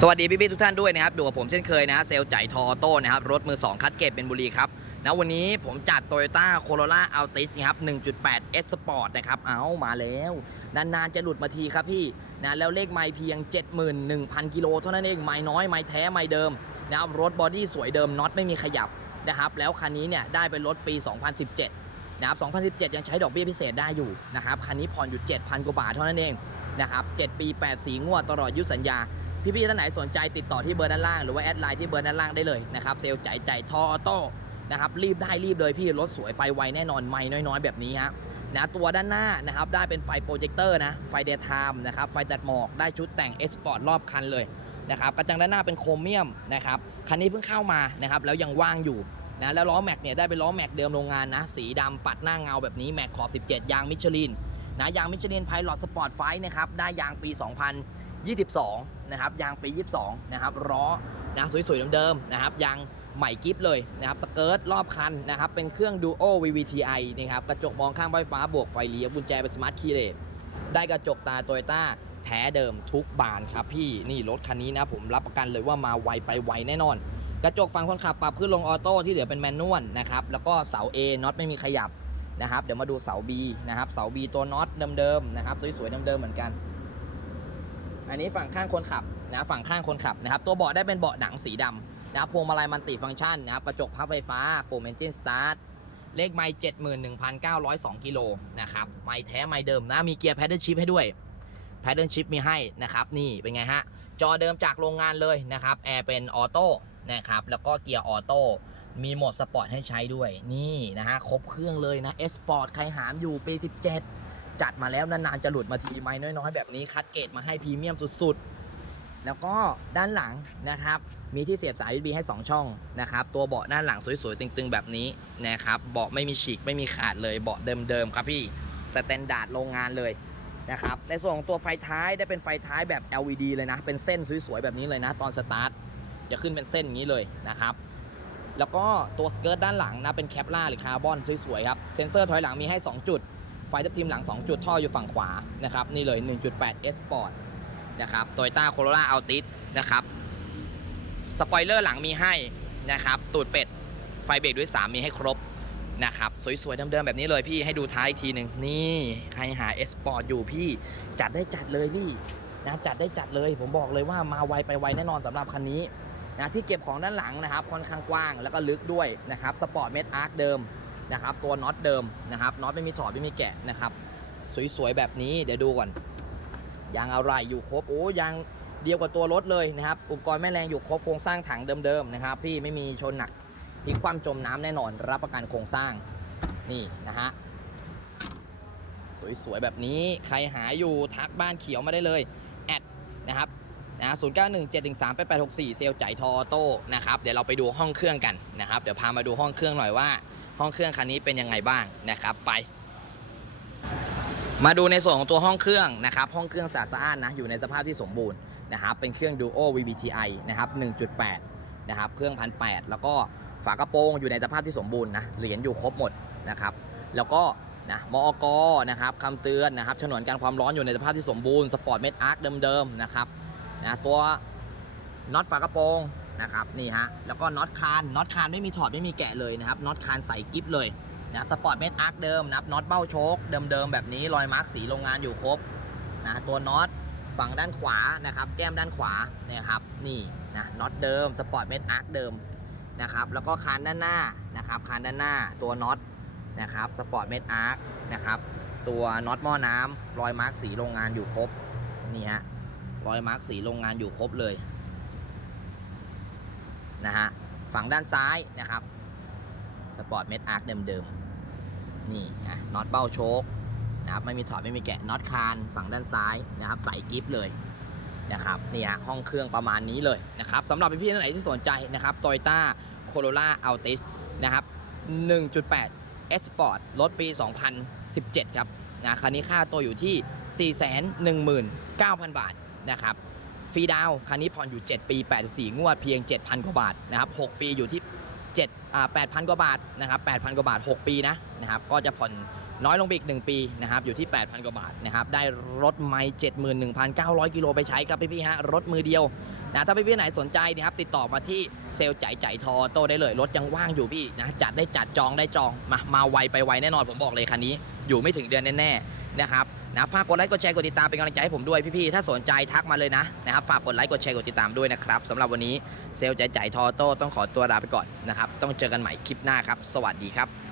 สวัสดีพี่ๆทุกท่านด้วยนะครับอยู่กับผมเช่นเคยนะฮะเซลล์จ่ายทอออโต้นะครับรถมือ 2 คัดเกรดเป็นบุรีครับนะวันนี้ผมจัด Toyota Corolla Altis นะครับ1.8 S Sport นะครับเอามาแล้ว นานๆจะหลุดมาทีครับพี่นะแล้วเลขไม่เพียง 71,000 กิโลเท่านั้นเองไม่น้อยไม่แท้ไม่เดิมนะครับรถบอดี้สวยเดิมน็อตไม่มีขยับนะครับแล้วคันนี้เนี่ยได้เป็นรถปี 2017นะครับ2017 ยังใช้ดอกเบี้ยพิเศษได้อยู่นะครับคันนี้ผ่อนอยู่ 7,000 กว่าบาทเท่านั้นเองนะครับ7ปี 8 สีงวดตลอดยุสัญญา พี่ๆท่านไหนสนใจติดต่อที่เบอร์ด้านล่างหรือว่าแอดไลน์ที่เบอร์ด้านล่างได้เลยนะครับเซลล์ใจใจทออโต้นะครับรีบได้รีบเลยพี่รถสวยไปไวแน่นอนไม่น้อยๆ แบบนี้ฮะนะตัวด้านหน้านะครับได้เป็นไฟโปรเจคเตอร์นะไฟเดย์ไทม์นะครับไฟตัดหมอกได้ชุดแต่งเอสปอร์ตรอบคันเลยนะครับกระจังด้านหน้าเป็นโครเมียมนะครับคันนี้เพิ่งเข้ามานะครับแล้วยังว่างอยู่นะแล้วล้อแม็กเนี่ยได้เป็นล้อแม็กเดิมโรงงานนะสีดำปัดหน้าเงาแบบนี้แม็กขอบ 17 ยางมิชลินนะยางมิชลินไพลอตสปอร์ตไฟนะครับได้ยางปี 2022 นะครับ ยางปี 22 นะครับล้อนะสวยๆเดิมๆนะครับยางใหม่กิฟเลยนะครับสเกิร์ตรอบคันนะครับเป็นเครื่อง Duo VVTi นะครับกระจกมองข้างไฟฟ้าบวกไฟเลี้ยวกุญแจเป็นสมาร์ทคีย์เลสได้กระจกตาโตโยต้าแท้เดิมทุกบานครับพี่นี่รถคันนี้นะผมรับประกันเลยว่ามาไวไปไวแน่นอน กระจกฝั่งคนขับปรับขึ้นลงออโต้ที่เหลือเป็นแมนนวลนะครับแล้วก็เสา A น็อตไม่มีขยับนะครับเดี๋ยวมาดูเสา B นะครับเสา B ตัวน็อตเดิมๆนะครับสวยๆเดิมๆเหมือนกัน อันนี้ฝั่งข้างคนขับนะฝั่งข้างคนขับนะครับตัวเบาะได้เป็นเบาะหนังสีดำนะครับพวงมาลัยมันติฟังก์ชันนะครับกระจกพับไฟฟ้าปุ่มเอนจินสตาร์ทเลขไม่71,902กิโลนะครับไม่แท้ไม่เดิมนะมีเกียร์แพดเดิลชิพให้ด้วยแพดเดิลชิพมีให้นะครับนี่เป็นไงฮะจอเดิมจากโรงงานเลยนะครับแอร์เป็นออโต้นะครับแล้วก็เกียร์ออโต้มีโหมดสปอร์ตให้ใช้ด้วยนี่นะฮะครบเครื่องเลยนะ S Sport ใครหามอยู่ปี 17 จัดมาแล้วนานๆจะหลุดมาทีไม่น้อยๆ แบบนี้คัดเกรดมาให้พรีเมียมสุดๆ แล้วก็ด้านหลังนะครับมีที่เสียบสาย USB ให้ 2 ช่องนะครับตัวเบาะด้านหลังสวยๆ ตึงๆ แบบนี้นะครับเบาะไม่มีฉีกไม่มีขาดเลยเบาะเดิมๆครับพี่สแตนดาร์ดโรงงานเลยนะครับในส่วนของตัวไฟท้ายได้เป็นไฟท้ายแบบ LED เลยนะ เป็นเส้นสวยๆ แบบนี้เลยนะ ตอนสตาร์ทจะขึ้นเป็นเส้นอย่างนี้เลยนะครับแล้วก็ตัวสเกิร์ตด้านหลังนะเป็นแคปล่าหรือคาร์บอนสวยๆครับเซนเซอร์ถอยหลังมีให้ 2 จุด ไฟทับทิมหลัง 2 จุดท่ออยู่ฝั่งขวานะครับนี่เลย 1.8 S Sport นะครับ Toyota Corolla Altis นะครับสปอยเลอร์หลังมีให้นะครับตูดเป็ดไฟเบรกด้วย3มีให้ครบนะครับสวยๆเดิมๆแบบนี้เลยพี่ให้ดูท้ายอีกทีหนึ่งนี่ใครหา S Sport อยู่พี่จัดได้จัดเลยพี่นะจัดได้จัดเลย ผมบอกเลยว่ามาไวไปไวแน่นอนสำหรับคันนี้นะที่เก็บของด้านหลังนะครับค่อนข้างกว้างแล้วก็ลึกด้วยนะครับสปอร์ตเมดอาร์คเดิม นะครับ ตัวน็อตเดิมนะครับน็อตไม่มีถอดไม่มีแกะนะครับ สวยๆแบบนี้เดี๋ยวดูก่อนยางอะไรอยู่ครบโอ้ยางเดียวกับตัวรถเลยนะครับอุปกรณ์แม่แรงอยู่ครบโครงสร้างถังเดิมๆนะครับ พี่ไม่มีชนหนักทิ้งความจมน้ำแน่นอน รับประกันโครงสร้างนี่นะฮะสวยๆแบบนี้ใครหาอยู่ทักบ้านเขียวมาได้เลยแอดนะครับนะศูนย์เก้าหนึ่งเจ็ดหนึ่งสามแปดแปดหกสี่เซลจ่ายทอโต้นะครับ เดี๋ยวเราไปดูห้องเครื่องกันนะครับ เดี๋ยวพามาดูห้องเครื่องหน่อยว่า ห้องเครื่องคันนี้เป็นยังไงบ้างนะครับไป มาดูในส่วนของตัวห้องเครื่องนะครับห้องเครื่องสะอาดนะอยู่ในสภาพที่สมบูรณ์นะครับเป็นเครื่อง Duo VVTi นะครับ 1.8 นะครับเครื่องพันแแล้วก็ฝากระโปรงอยู่ในสภาพที่สมบูรณ์นะเหรียญอยู่ครบหมดนะครับแล้วก็นะมอกนะครับคำเตือนนะครับฉนวนการความร้อนอยู่ในสภาพที่สมบูรณ์สปอร์ตเมดอาร์คเดิมๆนะครับนะตัวน็อตฝากระโปรง นะครับนี่ฮะแล้วก็น็อตคานน็อตคานไม่มีถอดไม่มีแกะเลยนะครับน็อตคานใส่กิฟเลยนะครับสปอร์ตเมดอาร์คเดิมนะครับน็อตเบ้าโชคเดิมๆแบบนี้รอยมาร์กสีโรงงานอยู่ครบนะตัวน็อตฝั่งด้านขวานะครับแก้มด้านขวานะครับนี่นะน็อตเดิมสปอร์ตเมดอาร์คเดิมนะครับแล้วก็คานด้านหน้านะครับคานด้านหน้าตัวน็อตนะครับสปอร์ตเมดอาร์คนะครับตัวน็อตหม้อน้ำรอยมาร์กสีโรงงานอยู่ครบนี่ฮะรอยมาร์กสีโรงงานอยู่ครบเลย นะฮะฝั่งด้านซ้ายนะครับสปอร์ตเมดอาร์คเดิมๆนี่นะน็อตเบ้าโชคนะครับไม่มีถอดไม่มีแกะน็อตคานฝั่งด้านซ้ายนะครับใส่กิฟต์เลยนะครับนี่ฮะห้องเครื่องประมาณนี้เลยนะครับสำหรับพี่ๆท่านไหนที่สนใจนะครับ Toyota Corolla Altis นะครับ 1.8 S Sport รถปี 2017 ครับนะคันนี้ค่าตัวอยู่ที่ 419,000 บาทนะครับ รีดาวคันนี้ผ่อนอยู่ 7 ปี 84 งวดเพียง 7,000 กว่าบาทนะครับ 6 ปีอยู่ที่7อ่า8,000 กว่าบาทนะครับ 8,000 กว่าบาท 6 ปีนะนะครับ ก็จะผ่อนน้อยลงไปอีก 1 ปีนะครับ อยู่ที่ 8,000 กว่าบาทนะครับ ได้รถไม่71,900 กิโลไปใช้ครับพี่ๆฮะ รถมือเดียวนะถ้าพี่ๆไหนสนใจนะครับติดต่อมาที่เซลล์ใจใจทอโต้ได้เลย รถยังว่างอยู่พี่นะจัดได้จัดจองได้จองมามาไวไปไวแน่นอนผมบอกเลยคันนี้ อยู่ไม่ถึงเดือนแน่ๆนะครับ นะฝากกดไลค์กดแชร์กดติดตามเป็นกำลังใจให้ผมด้วยพี่ๆถ้าสนใจทักมาเลยนะนะครับฝากกดไลค์กดแชร์กดติดตามด้วยนะครับสำหรับวันนี้เซลล์ใจใจทอโต้ต้องขอตัวลาไปก่อนนะครับต้องเจอกันใหม่คลิปหน้าครับ สวัสดีครับ